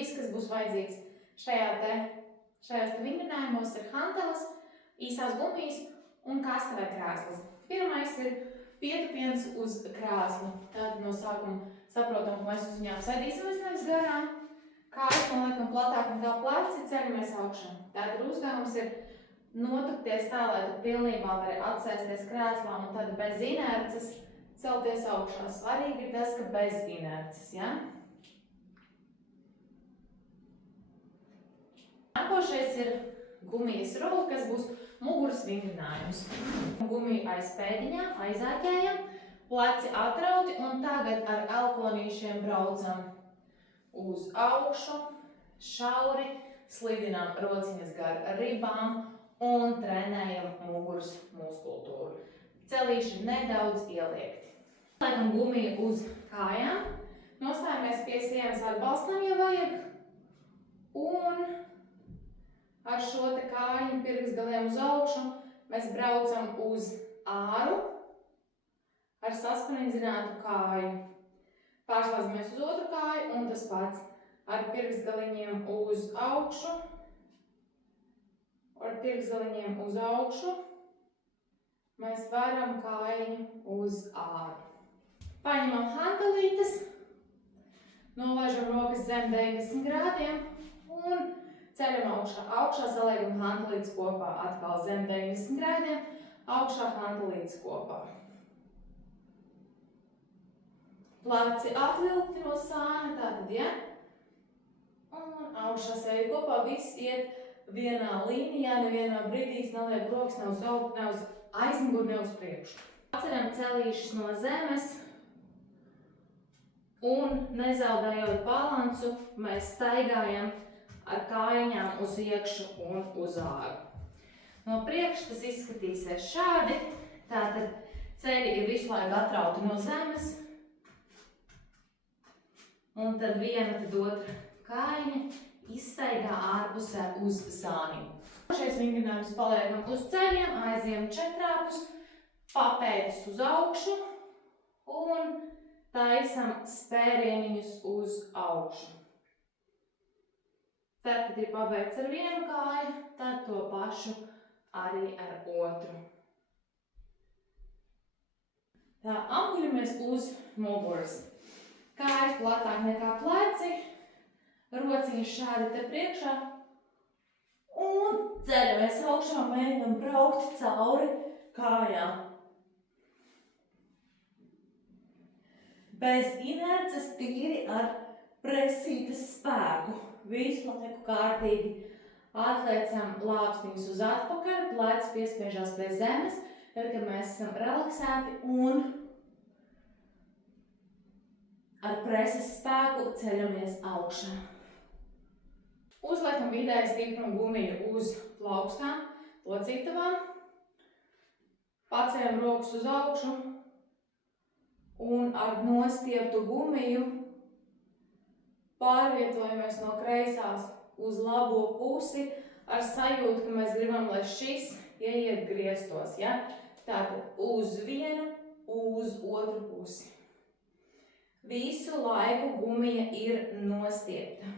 Viss, kas būs vajadzīgs šajos vingrinājumos, ir hanteles, īsās gumijas un kaste vai krēsls. Pirmais ir pietupiens uz krēslu. Tātad no sākuma saprotam, ka mēs uz viņām sēdīsimies nevis garām. Kājas noliekam platāk nekā pleci, ceļamies augšā. Tātad uzdevums ir notupties tā, lai tu pilnībā vari atsēsties krēslā un tad bez inerces celties augšā. Svarīgi ir tas, ka bez inerces, ja? Nākošais ir gumijas rulli, kas būs muguras vingrinājums. Gumiju aiz pēdiņām, aizāķējam, pleci atrauti un tagad ar elkonīšiem braucam uz augšu, šauri, slidinām rociņas gar ribām un trenējam muguras muskultūru. Celīši nedaudz ieliekti. Liekam gumiju uz kājām, nostājamies pie sienas atbalstam, ja vajag, un ar šo te kāju pirkstgaliem uz augšu mēs braucam uz āru ar sasparindzinātu kāju. Pārslēdzamies uz otru kāju un tas pats ar pirkstgaliņiem uz augšu. Ar pirkstgaliņiem uz augšu mēs varam kājiņu uz āru. Paņemam hantelītes, nolaižam rokas zem 90 grādiem un ceļam augšā. Augšā saliekam hantelītes kopā, atkal zem 90 grādiem, augšā hantelītes kopā. Pleci atvilkti no sāna, tātad, ja? Un augšā sevi kopā, viss iet vienā līnijā, nevienā brīdīs neliek rokas ne uz aizmuguri, ne uz priekšu. Atceram celīšus no zemes un nezaudējot balansu, mēs staigājam ar kājiņām uz iekšu un uz āru. No priekša tas izskatīsies šādi, tātad ceļi ir visu laiku atrauti no zemes, un tad viena, tad otra kājiņa izstaigā ārpusē uz sāniem. Šais vingrinājums paliekam uz ceļiem, aizjam četrāpus, papēdis uz augšu un taisam spērieniņus uz augšu. Tad, kad ir pabeigts ar vienu kāju, tad to pašu arī ar otru. Tā, apguļamies uz muguras. Kājas platāk nekā pleci, rociņas šādi te priekšā un ceļamies augšā, mēģinam braukt cauri kājām. Bez inerces, tīri ar presītes spēku. Visu laiku kārtīgi atliecam lāpstiņus uz atpakaļ, pleci piespiežās pie zemes, tad, kad mēs esam relaksēti un ar preses spēku ceļamies augšā. Uzliekam vidēji stiprumu gumiju uz plaukstām, locītavām, paceļam rokas uz augšu un ar nostieptu gumiju pārvietojamies no kreisās uz labo pusi ar sajūtu, ka mēs gribam, lai šis ieiet griestos, ja? Tātad uz vienu, uz otru pusi. Visu laiku gumija ir nostiepta.